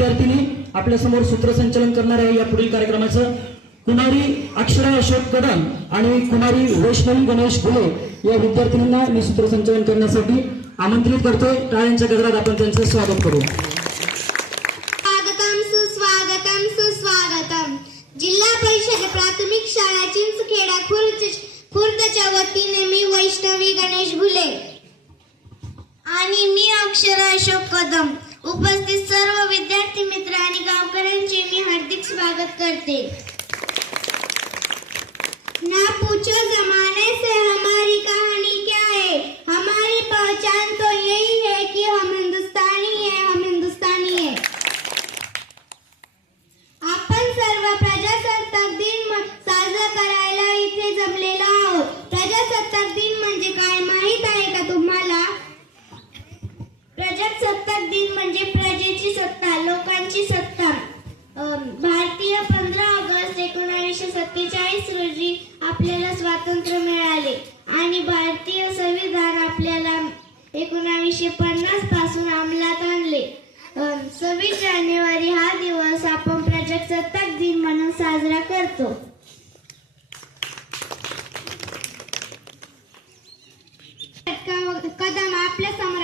विद्यार्थिनी आपल्यासमोर सूत्रसंचालन करणार आहे या पुढील कार्यक्रमाचं. कुमारी अक्षरा अशोक कदम आणि कुमारी वैष्णवी गणेश गुले या विद्यार्थिनींना मी सूत्रसंचालन करण्यासाठी आमंत्रित करतोय. टाळ्यांच्या गजरात आपण त्यांचं स्वागत करू. स्वागतम सुस्वागतम सुस्वागतम. जिल्हा परिषद प्राथमिक शाळा चिंचखेडा खुर्द खुर्दच्या वतीने मी वैष्णवी गणेश भुले आणि मी अक्षरा अशोक कदम. उपस्थित सर्व विद्यार्थी मित्र आणि गावकऱ्यांचे मी हार्दिक स्वागत करते. ना पूछो एकोणीसशे सत्तेचाळीस रोजी आपल्याला स्वातंत्र्य मिळाले. आणि भारतीय संविधान आपल्याला एकोणावीसशे पन्नासपासून अंमलात आणले. सव्वीस जानेवारी हा दिवस आपण प्रजासत्ताक दिन म्हणून साजरा करतो. कदम आपल्या समाज